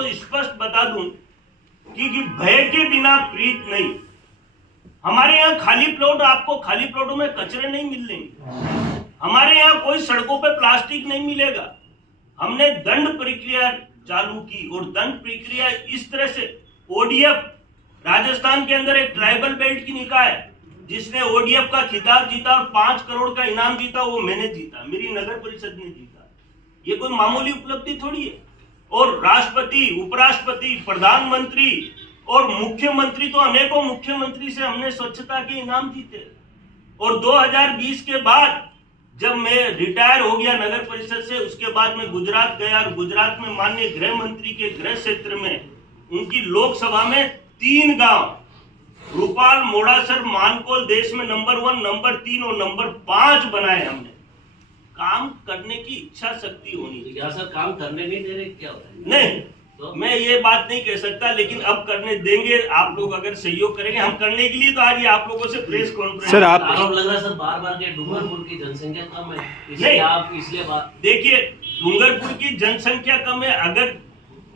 आपको स्पष्ट बता दूं कि भय के बिना प्रीत नहीं। हमारे यहाँ खाली प्लॉट, आपको खाली प्लॉटों में कचरे नहीं मिलेंगे। हमारे यहाँ कोई सड़कों पे प्लास्टिक नहीं मिलेगा। हमने दंड प्रक्रिया चालू की और दंड प्रक्रिया इस तरह से, ओडीएफ राजस्थान के अंदर एक ट्राइबल बेल्ट की निकाय जिसने ओडीएफ का खिताब जीता और 5 करोड़ का इनाम जीता, वो मैंने जीता, मेरी नगर परिषद ने जीता। ये कोई मामूली उपलब्धि थोड़ी है। और राष्ट्रपति, उपराष्ट्रपति, प्रधानमंत्री और मुख्यमंत्री, तो अनेकों मुख्यमंत्री से हमने स्वच्छता के इनाम जीते। और 2020 के बाद जब मैं रिटायर हो गया नगर परिषद से, उसके बाद मैं गुजरात गया और गुजरात में माननीय गृह मंत्री के गृह क्षेत्र में उनकी लोकसभा में 3 गांव, रूपाल, मोड़ासर, मानकोल, देश में नंबर 1, नंबर 3 और नंबर 5 बनाए हमने। काम करने की इच्छा शक्ति होनी चाहिए। क्या सर काम करने नहीं दे रहे, क्या होता है? नहीं तो मैं ये बात नहीं कह सकता, लेकिन अब करने देंगे। आप लोग अगर सहयोग करेंगे, हम करने के लिए तो आज ये आप लोगों से प्रेस कॉन्फ्रेंस। सर आप आरोप लग रहा है सर बार-बार के डूंगरपुर की जनसंख्या कम है, इसलिए आप इसलिए बात। देखिए, डूंगरपुर की जनसंख्या कम है, अगर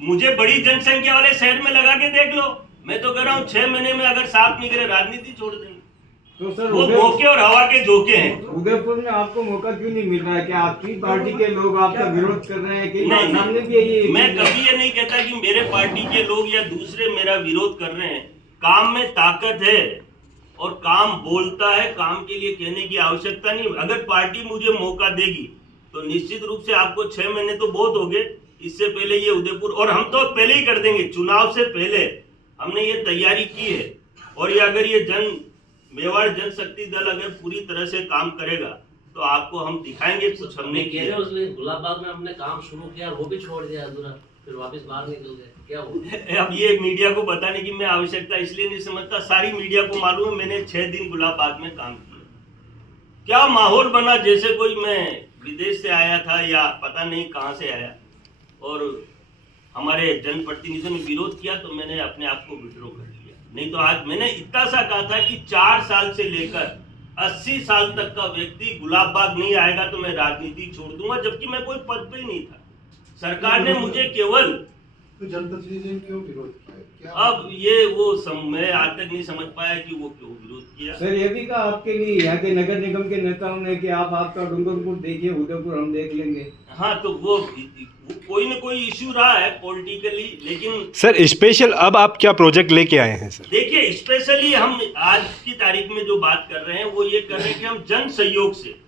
मुझे बड़ी जनसंख्या वाले शहर में लगा के देख लो। मैं तो कह रहा हूँ 6 महीने में अगर साफ निकले राजनीति छोड़ देंगे। तो सर वो मौके और हवा के झोंके हैं। उदयपुर में आपको मौका क्यों नहीं मिल रहा है? क्या आपकी पार्टी के लोग आपका विरोध कर रहे हैं कि नहीं, सामने भी ये? मैं कभी ये नहीं कहता कि मेरे पार्टी के लोग या दूसरे मेरा विरोध कर रहे हैं। काम में ताकत है और काम बोलता है, काम के लिए कहने की आवश्यकता नहीं। अगर पार्टी मुझे मौका देगी तो निश्चित रूप से आपको 6 महीने तो बहुत हो गए, इससे पहले ये उदयपुर, और हम तो पहले ही कर देंगे, चुनाव से पहले हमने ये तैयारी की है। और ये अगर ये मेवाड़ जनशक्ति दल अगर पूरी तरह से काम करेगा तो आपको हम दिखाएंगे कुछ हमने किया। गुलाबबाग में हमने काम शुरू किया और वो भी छोड़ दिया अधूरा, फिर वापस बाहर निकल गए, क्या हुआ? अब ये मीडिया को बताने की मैं आवश्यकता इसलिए नहीं समझता, सारी मीडिया को मालूम है मैंने 6 दिन गुलाबबाग में काम किया। क्या माहौल बना, जैसे कोई मैं विदेश से आया था या पता नहीं कहां से आया, और हमारे जनप्रतिनिधियों ने विरोध किया तो मैंने अपने आप को विड्रॉ कर लिया। नहीं तो आज मैंने इतना सा कहा था कि 4 साल से लेकर 80 साल तक का व्यक्ति गुलाबबाग नहीं आएगा तो मैं राजनीति छोड़ दूंगा, जबकि मैं कोई पद पे ही नहीं था। सरकार ने मुझे केवल जनप्रतिनिधि ने क्यों विरोध किया? अब ये वो मैं आज तक नहीं समझ पाया कि वो क्यों विरोध किया। सर ये भी कहा आपके लिए यहाँ के नगर निगम के नेताओं ने कि आप आपका डूंगरपुर देखिए, उदयपुर हम देख लेंगे। हाँ, तो वो कोई न कोई इश्यू रहा है पॉलिटिकली, लेकिन सर स्पेशल अब आप क्या प्रोजेक्ट लेके आए हैं सर? देखिए, स्पेशली हम आज की तारीख में जो बात कर रहे हैं वो ये कर रहे हैं कि हम जन सहयोग से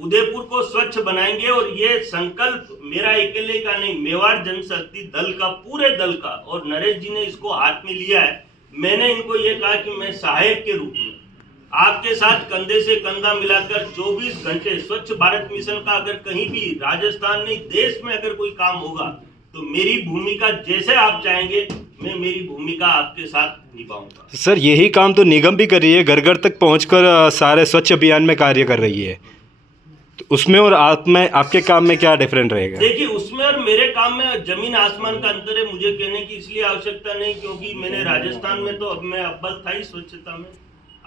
उदयपुर को स्वच्छ बनाएंगे। और ये संकल्प मेरा अकेले का नहीं, मेवाड़ जनशक्ति दल का, पूरे दल का, और नरेश जी ने इसको हाथ में लिया है। मैंने इनको ये कहा कि मैं सहायक के रूप में आपके साथ कंधे से कंधा मिलाकर 24 घंटे स्वच्छ भारत मिशन का अगर कहीं भी राजस्थान नहीं देश में अगर कोई काम होगा तो मेरी भूमिका जैसे आप चाहेंगे मैं मेरी भूमिका आपके साथ निभाऊंगा। सर यही काम तो निगम भी कर रही है, घर घर तक पहुंचकर सारे स्वच्छ अभियान में कार्य कर रही है, तो उसमें और आप में, आपके काम में क्या डिफरेंट रहेगा? देखिए, उसमें और मेरे काम में जमीन आसमान का अंतर है। मुझे कहने की इसलिए आवश्यकता नहीं क्योंकि मैंने राजस्थान में तो अब मैं अव्वल था ही स्वच्छता में।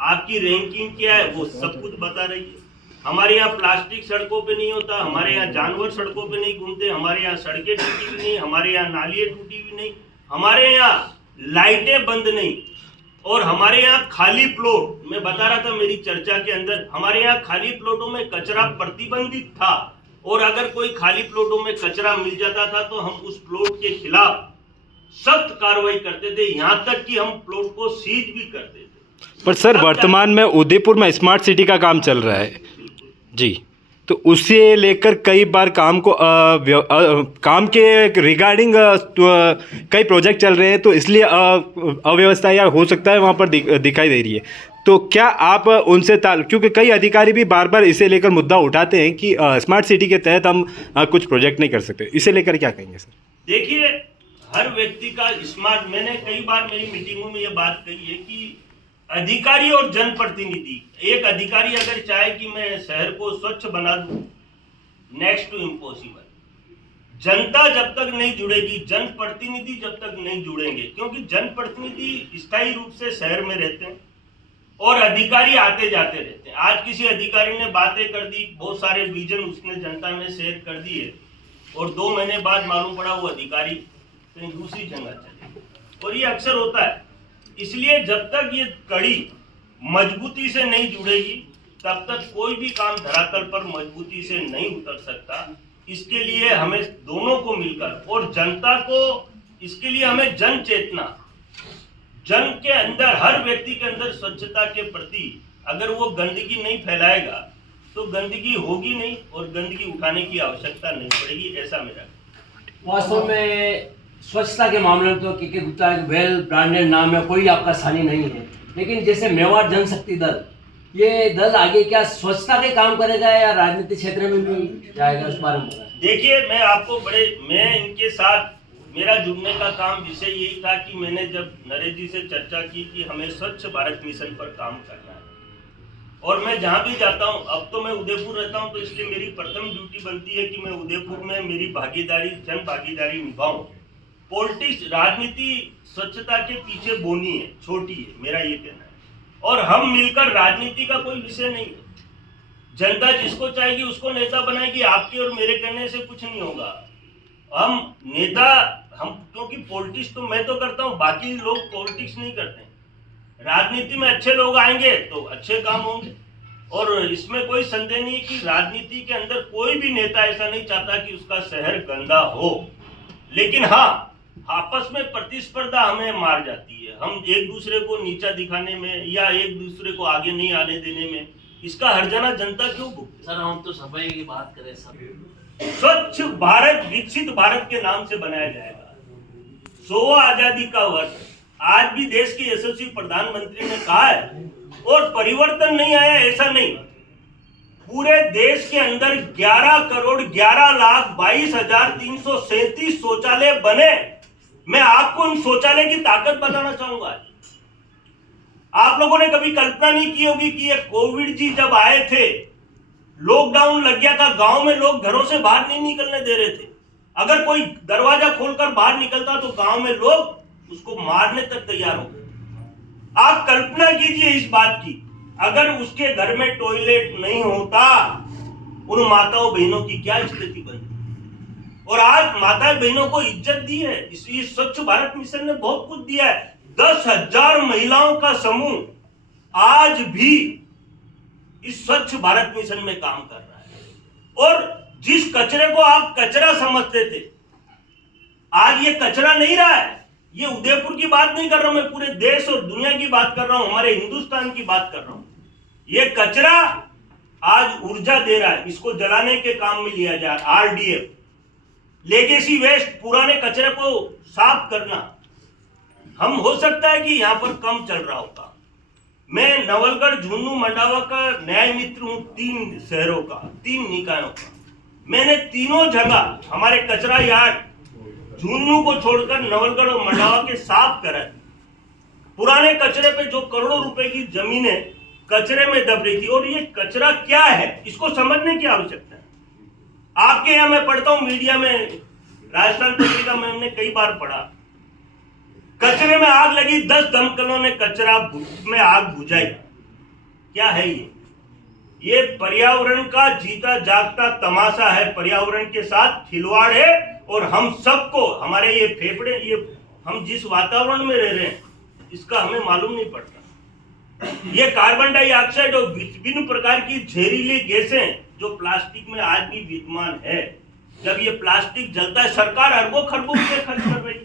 आपकी रैंकिंग क्या है वो सब कुछ बता रही है। हमारे यहाँ प्लास्टिक सड़कों पे नहीं होता, हमारे यहाँ जानवर सड़कों पे नहीं घूमते, हमारे यहाँ सड़कें टूटी हुई नहीं, हमारे यहाँ नालियाँ टूटी हुई नहीं, हमारे यहाँ लाइटें बंद नहीं, और हमारे यहाँ खाली प्लॉट, मैं बता रहा था मेरी चर्चा के अंदर, हमारे यहाँ खाली प्लॉटों में कचरा प्रतिबंधित था। और अगर कोई खाली प्लॉटों में कचरा मिल जाता था तो हम उस प्लॉट के खिलाफ सख्त कार्रवाई करते थे, यहाँ तक कि हम प्लॉट को सीज भी करते थे। पर सर वर्तमान में उदयपुर में स्मार्ट सिटी का काम चल रहा है जी, तो उसे लेकर कई बार काम को काम के रिगार्डिंग कई प्रोजेक्ट चल रहे हैं, तो इसलिए अव्यवस्था या हो सकता है वहाँ पर दिखाई दे रही है। तो क्या आप उनसे क्योंकि कई अधिकारी भी बार बार इसे लेकर मुद्दा उठाते हैं कि स्मार्ट सिटी के तहत हम कुछ प्रोजेक्ट नहीं कर सकते, इसे लेकर क्या कहेंगे सर? देखिए, हर व्यक्ति का स्मार्ट, मैंने कई बार मेरी मीटिंगों में ये बात कही है कि अधिकारी और जनप्रतिनिधि, एक अधिकारी अगर चाहे कि मैं शहर को स्वच्छ बना दूं, नेक्स्ट टू इम्पॉसिबल। जनता जब तक नहीं जुड़ेगी, जनप्रतिनिधि जब तक नहीं जुड़ेंगे, क्योंकि जनप्रतिनिधि स्थायी रूप से शहर में रहते हैं और अधिकारी आते जाते रहते हैं। आज किसी अधिकारी ने बातें कर दी, बहुत सारे विजन उसने जनता में शेयर कर दिए, और 2 महीने बाद मालूम पड़ा वो अधिकारी कहीं दूसरी जगह चले, और ये अक्सर होता है। इसलिए जब तक ये कड़ी मजबूती से नहीं जुड़ेगी तब तक कोई भी काम धरातल पर मजबूती से नहीं उतर सकता। इसके लिए हमें दोनों को मिलकर और जनता को, इसके लिए हमें जन चेतना, जन के अंदर, हर व्यक्ति के अंदर स्वच्छता के प्रति अगर वो गंदगी नहीं फैलाएगा तो गंदगी होगी नहीं और गंदगी उठाने की आवश्यकता नहीं पड़ेगी, ऐसा मेरा। वास्तव में स्वच्छता के मामले में तो के गुप्ता एक वेल ब्रांडेड नाम है, कोई आपका सानी नहीं है। लेकिन जैसे मेवाड़ जनशक्ति दल, ये दल आगे क्या स्वच्छता के काम करेगा या राजनीतिक क्षेत्र में भी जाएगा, उस बारे में बताएं। देखिए, मैं इनके साथ मेरा जुड़ने का काम विषय यही था कि मैंने जब नरेश जी से चर्चा की कि हमें स्वच्छ भारत मिशन पर काम करना है, और मैं जहाँ भी जाता हूँ, अब तो मैं उदयपुर रहता हूँ, तो इसलिए मेरी प्रथम ड्यूटी बनती है कि मैं उदयपुर में मेरी भागीदारी, जन भागीदारी निभाऊं। पॉलिटिक्स, राजनीति स्वच्छता के पीछे बोनी है, छोटी है, मेरा ये कहना है। और हम मिलकर, राजनीति का कोई विषय नहीं है, जनता जिसको चाहेगी उसको नेता बनाएगी, आपके और मेरे कहने से कुछ नहीं होगा। हम नेता, हम क्योंकि पॉलिटिक्स तो मैं तो करता हूँ, बाकी लोग पॉलिटिक्स नहीं करते हैं। राजनीति में अच्छे लोग आएंगे तो अच्छे काम होंगे, और इसमें कोई संदेह नहीं कि राजनीति के अंदर कोई भी नेता ऐसा नहीं चाहता कि उसका शहर गंदा हो। लेकिन हाँ, आपस में प्रतिस्पर्धा हमें मार जाती है, हम एक दूसरे को नीचा दिखाने में या एक दूसरे को आगे नहीं आने देने में, इसका हर्जाना जनता क्यों भुगते? सर हम तो सफाई की बात करें सर। स्वच्छ भारत विकसित भारत के नाम से बनाया जाएगा। 100वां आजादी का वर्ष, आज भी देश के यशस्वी प्रधानमंत्री ने कहा है, और परिवर्तन नहीं आया ऐसा नहीं। पूरे देश के अंदर 11,11,22,337 शौचालय बने। मैं आपको उन शौचालय की ताकत बताना चाहूंगा। आप लोगों ने कभी कल्पना नहीं की होगी कि ये कोविड जी जब आए थे, लॉकडाउन लग गया था, गांव में लोग घरों से बाहर नहीं निकलने दे रहे थे। अगर कोई दरवाजा खोलकर बाहर निकलता तो गांव में लोग उसको मारने तक तैयार हो गए। आप कल्पना कीजिए इस बात की, अगर उसके घर में टॉयलेट नहीं होता, उन माताओं बहनों की क्या स्थिति बनती। और आज माता बहनों को इज्जत दी है, इसलिए स्वच्छ भारत मिशन ने बहुत कुछ दिया है। 10,000 महिलाओं का समूह आज भी इस स्वच्छ भारत मिशन में काम कर रहा है। और जिस कचरे को आप कचरा समझते थे, आज ये कचरा नहीं रहा है। ये उदयपुर की बात नहीं कर रहा हूं मैं, पूरे देश और दुनिया की बात कर रहा हूं, हमारे हिंदुस्तान की बात कर रहा हूं। ये कचरा आज ऊर्जा दे रहा है, इसको जलाने के काम में लिया जाए। RDF, लेगेसी वेस्ट, पुराने कचरे को साफ करना। हम हो सकता है कि यहां पर कम चल रहा होगा। मैं नवलगढ़, झुंझुनू, मंडावा का न्याय मित्र हूं, 3 शहरों का, 3 निकायों का। मैंने तीनों जगह हमारे कचरा यार्ड, झुंझुनू को छोड़कर नवलगढ़ और मंडावा के साफ कराए। पुराने कचरे पे जो करोड़ों रुपए की जमीनें कचरे में दब रही थी, और ये कचरा क्या है इसको समझने की आवश्यकता है। आपके यहाँ मैं पढ़ता हूं मीडिया में, राजस्थान पत्रिका में हमने कई बार पढ़ा, कचरे में आग लगी, 10 दमकलों ने कचरा में आग बुझाई। क्या है ये पर्यावरण का जीता जागता तमाशा है, पर्यावरण के साथ खिलवाड़ है। और हम सबको, हमारे ये फेफड़े, ये हम जिस वातावरण में रह रहे हैं, इसका हमें मालूम नहीं पड़ता। ये कार्बन डाइऑक्साइड और विभिन्न प्रकार की जहरीली गैसें जो प्लास्टिक में आज भी विद्यमान है, जब ये प्लास्टिक जलता है, सरकार अरबों खरबों रुपए खर्च कर रही है।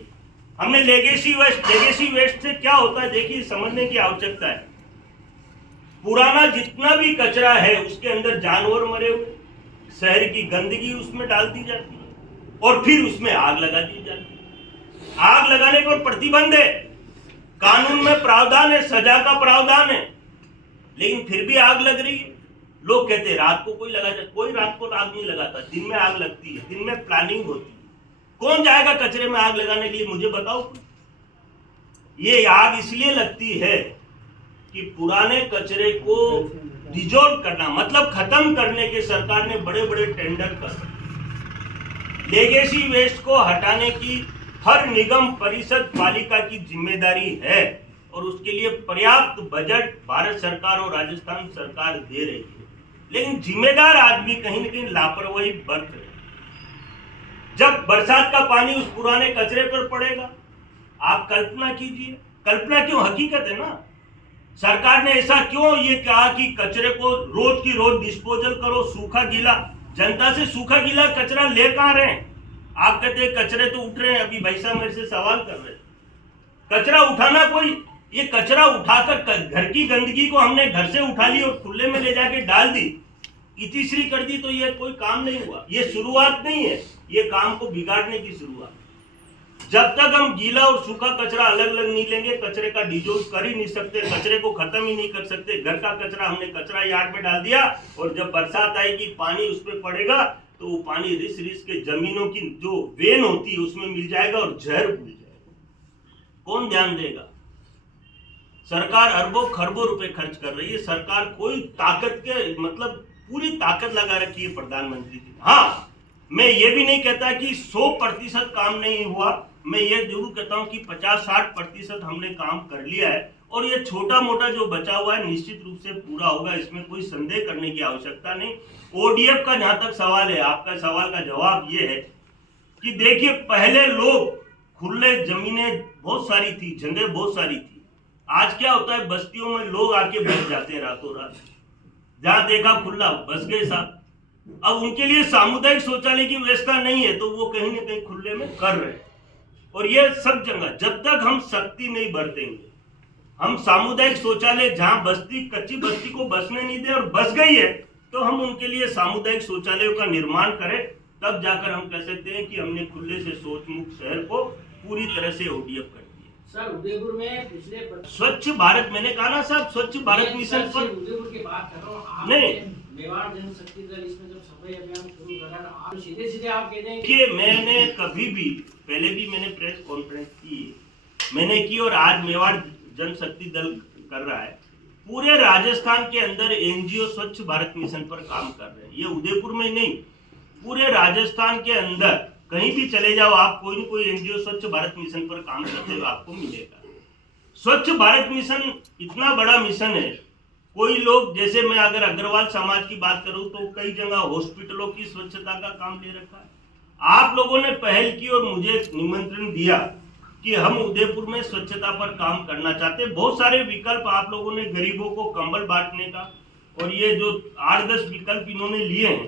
हमने लेगेसी वेस्ट से क्या होता है देखिए, समझने की आवश्यकता है। पुराना जितना भी कचरा है उसके अंदर जानवर मरे हुए, शहर की गंदगी उसमें डाल दी जाती है और फिर उसमें आग लगा दी जाती है। आग लगाने पर प्रतिबंध है, कानून में प्रावधान है, सजा का प्रावधान है, लेकिन फिर भी आग लग रही है। लोग कहते हैं रात को कोई लगा जाए, कोई रात को आग नहीं लगाता, दिन में आग लगती है, दिन में प्लानिंग होती है। कौन जाएगा कचरे में आग लगाने के लिए, मुझे बताओ। ये आग इसलिए लगती है कि पुराने कचरे को डिजोल्व करना, मतलब खत्म करने के सरकार ने बड़े बड़े टेंडर कर। लेगेसी वेस्ट को हटाने की हर निगम, परिषद, पालिका की जिम्मेदारी है और उसके लिए पर्याप्त बजट भारत सरकार और राजस्थान सरकार दे रही है। लेकिन जिम्मेदार आदमी कहीं न कहीं लापरवाही बरत रहे। जब बरसात का पानी उस पुराने कचरे पर पड़ेगा, आप कल्पना कीजिए, कल्पना क्यों, हकीकत है ना। सरकार ने ऐसा क्यों ये कहा कि कचरे को रोज की रोज डिस्पोजल करो, सूखा गीला। जनता से सूखा गीला कचरा ले कहां रहे हैं? आप कहते हैं कचरे तो उठ रहे हैं। अभी भाई साहब मेरे से सवाल कर रहे हैं, कचरा उठाना कोई, ये कचरा उठाकर घर की गंदगी को हमने घर से उठा ली और खुले में ले जाके डाल दी, इतिश्री कर दी, तो ये कोई काम नहीं हुआ। ये शुरुआत नहीं है, ये काम को बिगाड़ने की शुरुआत। जब तक हम गीला और सूखा कचरा अलग अलग नहीं लेंगे, कचरे का डिस्पोज कर ही नहीं सकते, कचरे को खत्म ही नहीं कर सकते। घर का कचरा हमने कचरा यार्ड में डाल दिया और जब बरसात आएगी, पानी उस पर पड़ेगा, तो वो पानी रिस रिस के जमीनों की जो वेन होती है उसमें मिल जाएगा और जहर भूल जाएगा। कौन ध्यान देगा? सरकार अरबों खरबों रुपए खर्च कर रही है। सरकार कोई ताकत के मतलब पूरी ताकत लगा रखी है प्रधानमंत्री की। हाँ, मैं ये भी नहीं कहता कि 100% काम नहीं हुआ, मैं ये जरूर कहता हूँ कि 50-60% हमने काम कर लिया है और ये छोटा मोटा जो बचा हुआ है निश्चित रूप से पूरा होगा, इसमें कोई संदेह करने की आवश्यकता नहीं। ओडीएफ का जहां तक सवाल है, आपका सवाल का जवाब ये है कि देखिए, पहले लोग खुले जमीनें बहुत सारी थी, जगह बहुत सारी थी। आज क्या होता है, बस्तियों में लोग आके बस जाते हैं रातों रात, जहां देखा खुला बस गए साहब। अब उनके लिए सामुदायिक शौचालय की व्यवस्था नहीं है, तो वो कहीं ना कहीं खुले में कर रहे हैं। और ये सब जगह जब तक हम शक्ति नहीं बरतेंगे, हम सामुदायिक शौचालय जहां बस्ती कच्ची बस्ती को बसने नहीं दे और बस गई है, तो हम उनके लिए सामुदायिक शौचालयों का निर्माण करें, तब जाकर हम कह सकते हैं कि हमने खुले से शौच मुक्त शहर को पूरी तरह से ओडीएफ कर दिया। सर, उदयपुर में पिछले स्वच्छ भारत, मैंने कहा ना साहब, स्वच्छ भारत मिशन पर उदयपुर की बात कर रहा हूँ। नहीं, मेवाड़ जनशक्ति दल इसमें जब सफाई अभियान शुरू करा, आप सीधे सीधे आप कहते हैं कि मैंने कभी भी, पहले भी मैंने प्रेस कॉन्फ्रेंस की, मैंने की और आज मेवाड़ जनशक्ति दल कर रहा है। पूरे राजस्थान के अंदर एनजीओ स्वच्छ भारत मिशन पर काम कर रहे हैं। ये उदयपुर में नहीं, पूरे राजस्थान के अंदर कहीं भी चले जाओ आप, कोई न कोई एनजीओ स्वच्छ भारत मिशन पर काम करते हुए आपको मिलेगा। स्वच्छ भारत मिशन इतना बड़ा मिशन है, कोई लोग, जैसे मैं अगर अग्रवाल समाज की बात करूं तो कई जगह हॉस्पिटलों की स्वच्छता का काम ले रखा है। आप लोगों ने पहल की और मुझे निमंत्रण दिया कि हम उदयपुर में स्वच्छता पर काम करना चाहते हैं। बहुत सारे विकल्प आप लोगों ने, गरीबों को कंबल बांटने का, और ये जो 8-10 विकल्प इन्होंने लिए हैं,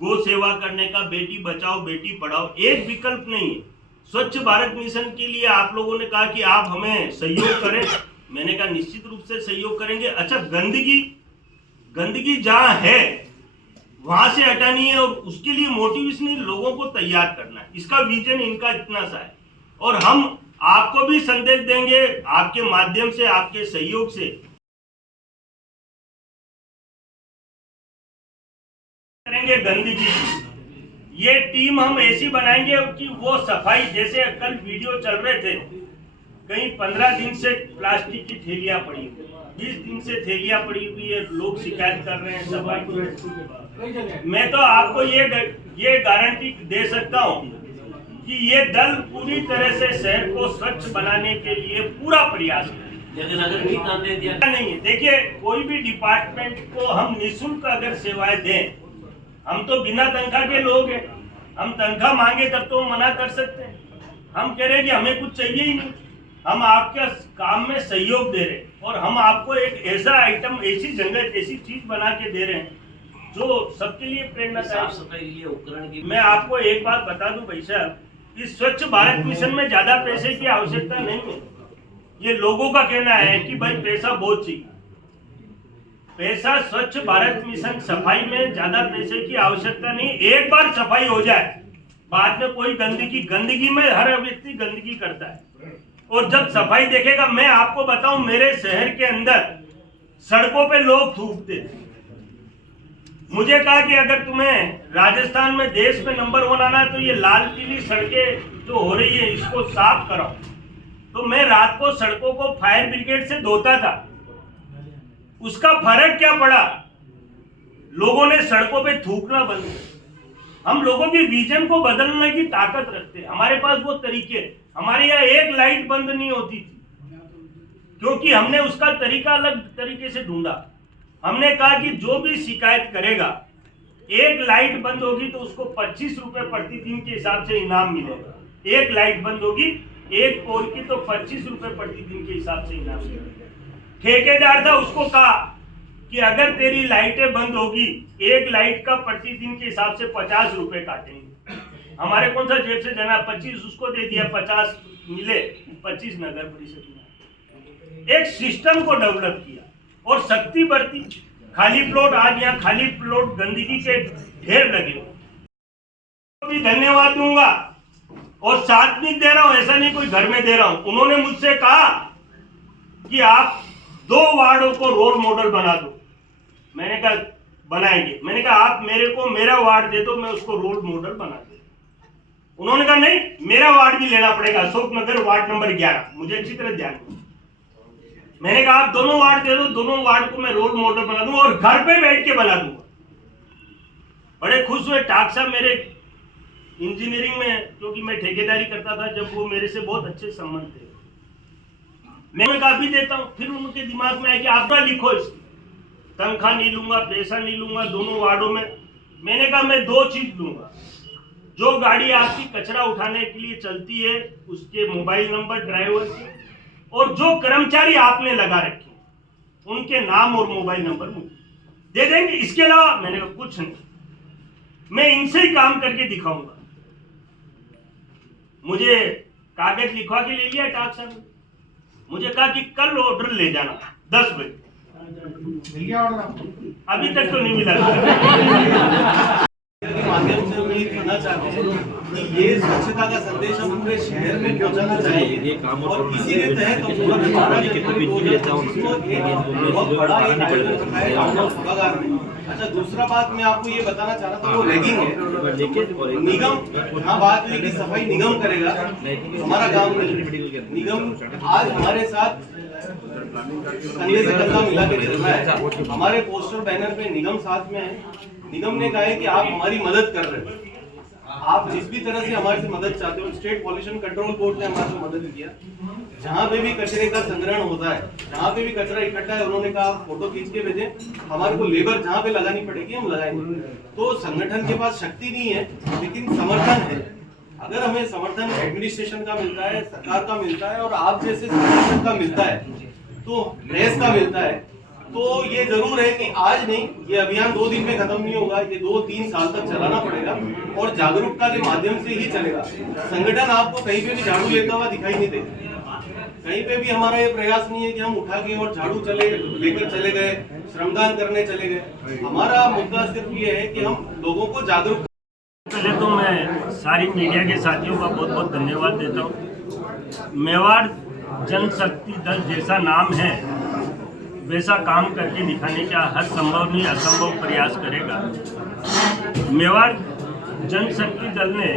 गो सेवा करने का, बेटी बचाओ बेटी पढ़ाओ, एक विकल्प नहीं है। स्वच्छ भारत मिशन के लिए आप लोगों ने कहा कि आप हमें सहयोग करें, मैंने कहा निश्चित रूप से सहयोग करेंगे। अच्छा, गंदगी जहां है वहां से हटानी है और उसके लिए मोटिवेशनल लोगों को तैयार करना है। इसका विजन इनका इतना सा है और हम आपको भी संदेश देंगे आपके माध्यम से, आपके सहयोग से करेंगे गंदगी की। ये टीम हम ऐसी बनाएंगे कि वो सफाई, जैसे कल वीडियो चल रहे थे, कहीं 15 दिन से प्लास्टिक की थैलियां पड़ी हुई, 20 दिन से थैलियां पड़ी हुई है, लोग शिकायत कर रहे हैं सफाई को। मैं तो आपको ये गारंटी दे सकता हूँ कि ये दल पूरी तरह से शहर को स्वच्छ बनाने के लिए पूरा प्रयास करें। लेकिन अगर नहीं काम दे दिया नहीं है, देखिए, कोई भी डिपार्टमेंट को हम निःशुल्क अगर सेवाएं दें, हम तो बिना तनख्वाह के लोग हैं, हम तनख्वाह मांगे तब तो मना कर सकते हैं। हम कह रहे हैं कि हमें कुछ चाहिए ही नहीं, हम आपके काम में सहयोग दे रहे हैं और हम आपको एक ऐसा आइटम, ऐसी जगह, ऐसी चीज बना के दे रहे हैं जो सबके लिए प्रेरणादायक। साफ सफाई के लिए उपकरण की, मैं आपको एक बात बता दूं भाई साहब, इस स्वच्छ भारत मिशन में ज्यादा पैसे की आवश्यकता नहीं है। ये लोगों का कहना है कि भाई पैसा बहुत चाहिए। पैसा, स्वच्छ भारत मिशन सफाई में ज्यादा पैसे की आवश्यकता नहीं। एक बार सफाई हो जाए, बाद में कोई गंदगी में हर व्यक्ति गंदगी करता है, और जब सफाई देखेगा, मैं आपको बताऊं, मेरे शहर के अंदर सड़कों पे लोग थूकते थे। मुझे कहा कि अगर तुम्हें राजस्थान में देश में नंबर 1 आना है तो ये लाल पीली सड़कें जो हो रही है इसको साफ कराओ। तो मैं रात को सड़कों को फायर ब्रिगेड से धोता था। उसका फर्क क्या पड़ा? लोगों ने सड़कों पे थूकना बंद किया। हम लोगों की विजन को बदलने की ताकत रखते हैं, हमारे पास वो तरीके। हमारे यहाँ एक लाइट बंद नहीं होती थी क्योंकि हमने उसका तरीका अलग तरीके से ढूंढा। हमने कहा कि जो भी शिकायत करेगा एक लाइट बंद होगी तो उसको 25 रुपए प्रतिदिन के हिसाब से इनाम मिलेगा। एक लाइट बंद होगी एक पोल की तो 25 रुपए प्रतिदिन के हिसाब से इनाम मिलेगा। ठेकेदार था, उसको कहा कि अगर तेरी लाइटें बंद होगी एक लाइट का प्रतिदिन के हिसाब से 50 रुपए काटेंगे। हमारे कौन सा जेब से देना, 25 उसको दे दिया, 50 मिले, 25 नगर परिषद में। एक सिस्टम को डेवलप किया और शक्ति बढ़ती। खाली प्लॉट, आज यहाँ खाली प्लॉट गंदगी के ढेर लगे। भी धन्यवाद दूंगा और साथ भी दे रहा हूं, ऐसा नहीं कोई घर में दे रहा हूं। उन्होंने मुझसे कहा कि आप 2 वार्डों को रोल मॉडल बना दो। मैंने कहा बनाएंगे। मैंने कहा आप मेरे को मेरा वार्ड दे दो, मैं उसको रोल मॉडल बना दूं। उन्होंने कहा नहीं, मेरा वार्ड भी लेना पड़ेगा, अशोक नगर वार्ड नंबर 11, मुझे अच्छी तरह ध्यान है। मैंने कहा आप दोनों वार्ड दे दो, दोनों वार्ड को मैं रोल मॉडल बना दूंगा और घर पे बैठ के बना दूंगा। बड़े खुश हुए टाक साहब मेरे इंजीनियरिंग में, क्योंकि मैं ठेकेदारी करता था जब, वो मेरे से बहुत अच्छे संबंध थे। मैं काफी देता हूँ। फिर उनके दिमाग में आया कि आप ना लिखो, इसकी तनख्वाह नहीं लूंगा, पैसा नहीं लूंगा दोनों वार्डों में। मैंने कहा मैं 2 चीज लूंगा, जो गाड़ी आपकी कचरा उठाने के लिए चलती है उसके मोबाइल नंबर ड्राइवर के, और जो कर्मचारी आपने लगा रखे उनके नाम और मोबाइल नंबर मुझे दे देंगे। इसके अलावा मैंने कहा कुछ नहीं, मैं इनसे ही काम करके दिखाऊंगा। मुझे कागज लिखवा के ले लिया टाक साहब ने। मुझे कहा कि कल ऑर्डर ले जाना 10 बजे। मिल गया ऑर्डर आपको? अभी तक तो नहीं मिला। के माध्यम से हम ये कहना चाहते हैं कि ये स्वच्छता का संदेश हम पूरे शहर में पहुंचाना चाहिए और इसी के तहत हम पूरा बहुत बड़ा एक आयोजन रखा है गाँव सभागार में। अच्छा, दूसरा बात मैं आपको ये बताना चाह रहा था, वो रैगिंग है। निगम, हाँ बात हुई कि सफाई निगम करेगा, हमारा गाँव में निगम आज हमारे साथ कंधे से कंधा मिला के चल रहा है। हमारे पोस्टर बैनर पे निगम साथ में है। निगम ने कहा है कि आप हमारी मदद कर रहे हो, आप जिस भी तरह से हमारे से मदद चाहते हो। स्टेट पॉल्यूशन कंट्रोल बोर्ड ने हमारे से मदद किया। जहाँ पे भी कचरे का संग्रहण होता है, जहाँ पे भी कचरा इकट्ठा है, उन्होंने कहा आप फोटो खींच के भेजें, हमारे को लेबर जहाँ पे लगानी पड़ेगी हम लगाएंगे। तो संगठन के पास शक्ति नहीं है लेकिन समर्थन है। अगर हमें समर्थन एडमिनिस्ट्रेशन का मिलता है, सरकार का मिलता है और आप जैसे संगठन का मिलता है, तो प्रेस का मिलता है, तो ये जरूर है कि आज नहीं, ये अभियान 2 दिन में खत्म नहीं होगा, ये 2-3 साल तक चलाना पड़ेगा और जागरूकता के माध्यम से ही चलेगा। संगठन आपको कहीं पे भी झाड़ू लेता हुआ दिखाई नहीं देगा। कहीं पे भी हमारा ये प्रयास नहीं है कि हम उठा के और झाड़ू लेकर चले गए, श्रमदान करने चले गए। हमारा मुद्दा सिर्फ ये है कि हम लोगों को जागरूक। पहले तो मैं सारी मीडिया के साथियों का बहुत बहुत धन्यवाद देता हूँ। मेवाड़ जनशक्ति दल जैसा नाम है वैसा काम करके दिखाने का हर संभव नहीं असंभव प्रयास करेगा। मेवाड़ जनशक्ति दल ने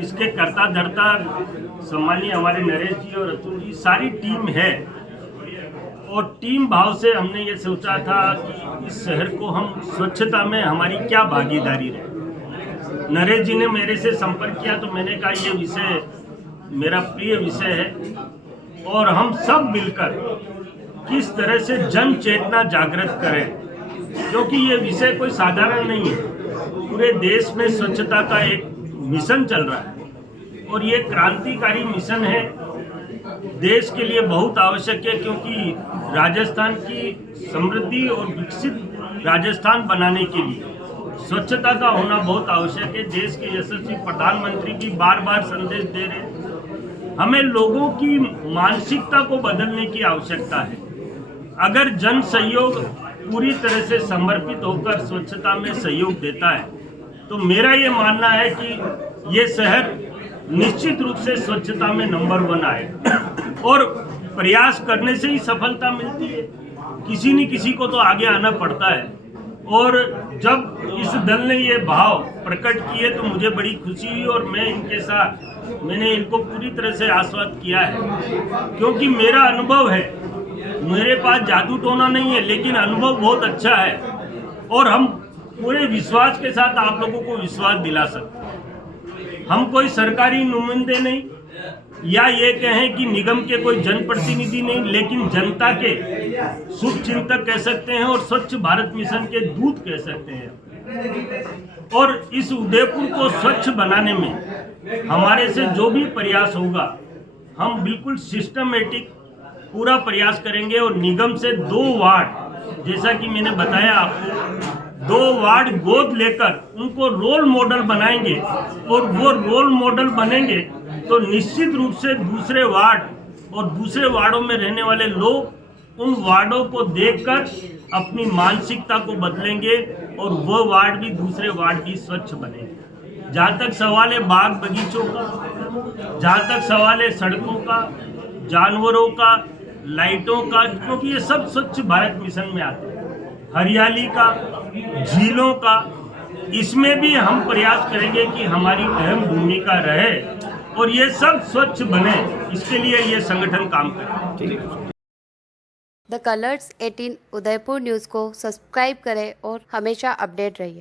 इसके कर्ता धर्ता सम्मानीय हमारे नरेश जी और अतुल जी, सारी टीम है और टीम भाव से हमने ये सोचा था कि इस शहर को हम स्वच्छता में हमारी क्या भागीदारी रहे। नरेश जी ने मेरे से संपर्क किया तो मैंने कहा ये विषय मेरा प्रिय विषय है और हम सब मिलकर किस तरह से जन चेतना जागृत करें, क्योंकि ये विषय कोई साधारण नहीं है। पूरे देश में स्वच्छता का एक मिशन चल रहा है और ये क्रांतिकारी मिशन है, देश के लिए बहुत आवश्यक है, क्योंकि राजस्थान की समृद्धि और विकसित राजस्थान बनाने के लिए स्वच्छता का होना बहुत आवश्यक है। देश के यशस्वी प्रधानमंत्री भी बार बार संदेश दे रहे हैं। हमें लोगों की मानसिकता को बदलने की आवश्यकता है। अगर जन सहयोग पूरी तरह से समर्पित होकर स्वच्छता में सहयोग देता है तो मेरा ये मानना है कि ये शहर निश्चित रूप से स्वच्छता में नंबर 1 आए और प्रयास करने से ही सफलता मिलती है। किसी न किसी को तो आगे आना पड़ता है और जब इस दल ने ये भाव प्रकट किए तो मुझे बड़ी खुशी हुई और मैं इनके साथ मैंने इनको पूरी तरह से आश्वस्त किया है, क्योंकि मेरा अनुभव है, मेरे पास जादू टोना नहीं है लेकिन अनुभव बहुत अच्छा है और हम पूरे विश्वास के साथ आप लोगों को विश्वास दिला सकते हैं। हम कोई सरकारी नुमाइंदे नहीं या ये कहें कि निगम के कोई जनप्रतिनिधि नहीं, लेकिन जनता के शुभ चिंतक कह सकते हैं और स्वच्छ भारत मिशन के दूत कह सकते हैं। और इस उदयपुर को स्वच्छ बनाने में हमारे से जो भी प्रयास होगा हम बिल्कुल सिस्टमेटिक पूरा प्रयास करेंगे। और निगम से 2 वार्ड, जैसा कि मैंने बताया आपको, 2 वार्ड गोद लेकर उनको रोल मॉडल बनाएंगे। और वो रोल मॉडल बनेंगे तो निश्चित रूप से दूसरे वार्ड और दूसरे वार्डों में रहने वाले लोग उन वार्डों को देखकर अपनी मानसिकता को बदलेंगे और वो वार्ड भी दूसरे वार्ड भी स्वच्छ बनेंगे। जहाँ तक सवाल है बाग बगीचों का, जहाँ तक सवाल है सड़कों का, जानवरों का, लाइटों का, क्योंकि ये सब स्वच्छ भारत मिशन में आते हैं, हरियाली का, झीलों का, इसमें भी हम प्रयास करेंगे कि हमारी अहम भूमिका रहे और ये सब स्वच्छ बने। इसके लिए ये संगठन काम करे। द कलर्स 18 उदयपुर न्यूज़ को सब्सक्राइब करें और हमेशा अपडेट रहिए।